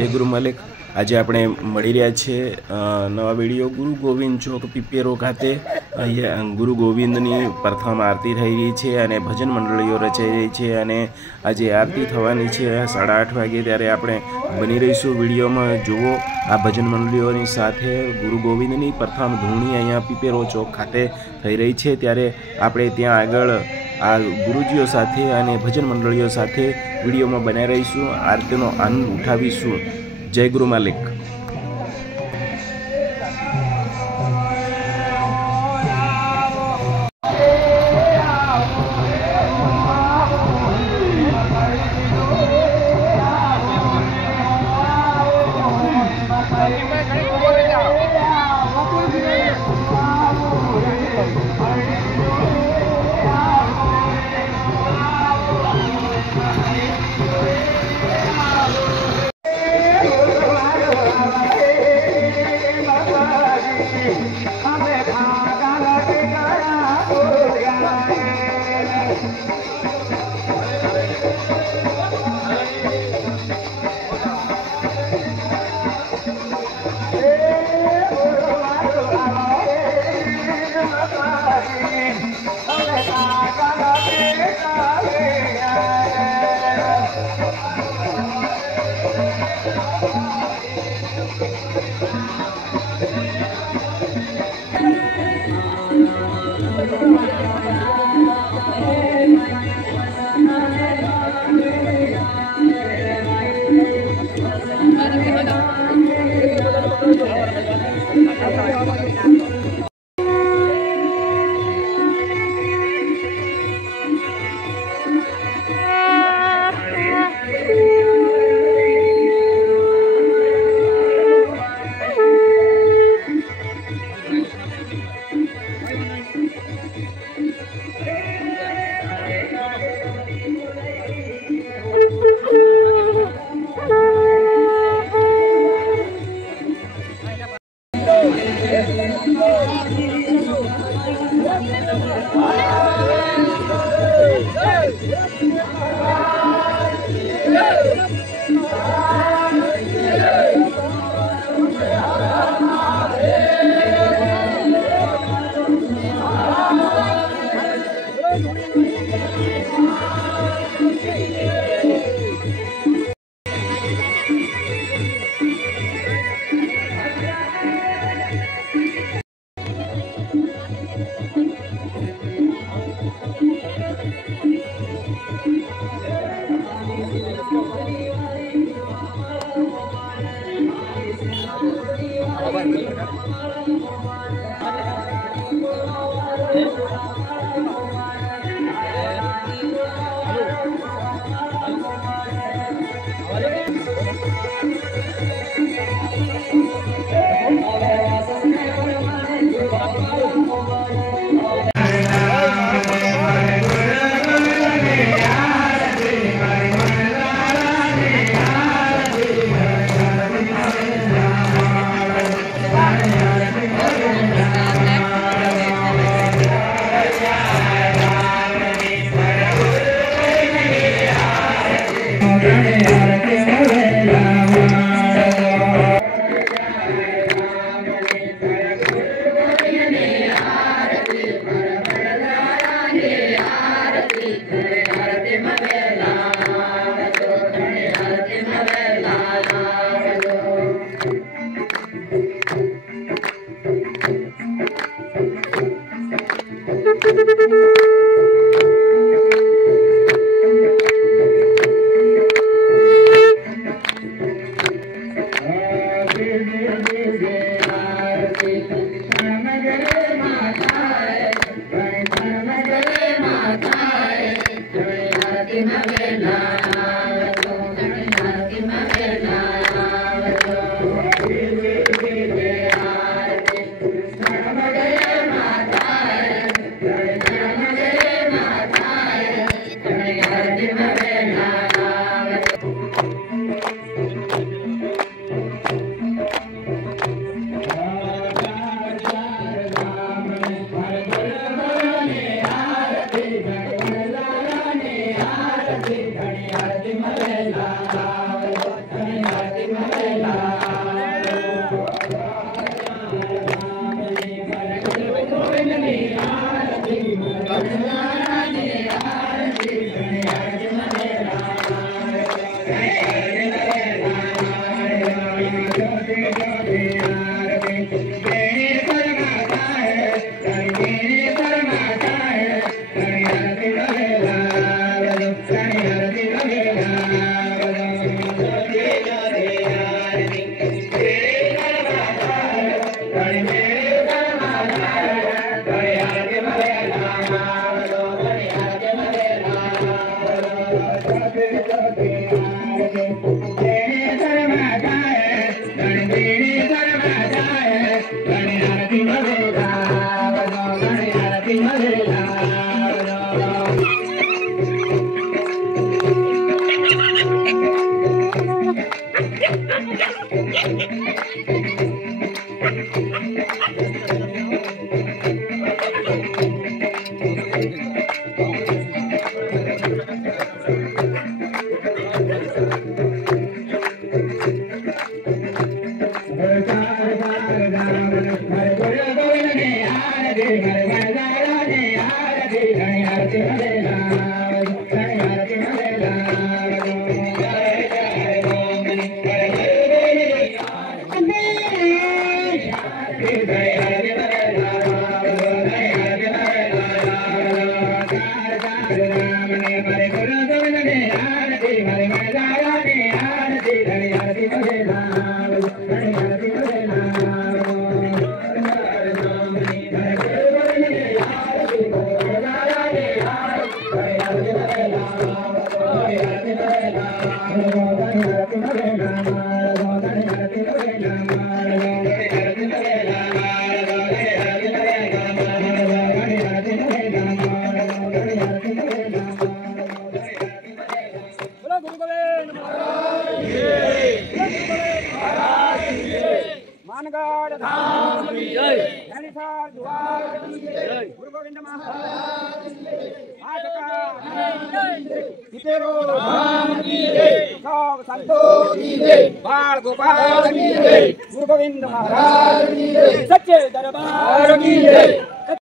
जय गुरु मालिक। आज આપણે મળી રહ્યા છે નવા વિડીયો ગુરુ ગોવિંદ ચોક પીપેરો ખાતે ગુરુ ગોવિંદની પ્રથમ આરતી થઈ રહી છે અને ભજન મંડળીઓ રચાઈ રહી છે અને આજે આરતી થવાની છે 8:30 વાગે, ત્યારે આપણે બની રહીશું વિડીયોમાં। જુઓ આ ભજન મંડળીઓની સાથે ગુરુ ગોવિંદની પ્રથમ ધૂણી અહીંયા પીપેરો ચોક ખાતે થઈ રહી છે, ત્યારે આપણે ત્યાં આગળ आ गुरुजीओ साथे अने भजन मंडळीओ साथे विडियो में बनाई रहीशुं, आरतीनो आनंद उठावीशुं। जय गुरु मालिक। मानगढ़ धाम की जय, नैनीताल द्वार की जय, गुरु गोविंद महाराज की जय, पितेरो धाम की जय, सब संतों की जय, बाल गोपाल की जय, गुरु गोविंद महाराज की जय, सच्चे दरबार की जय।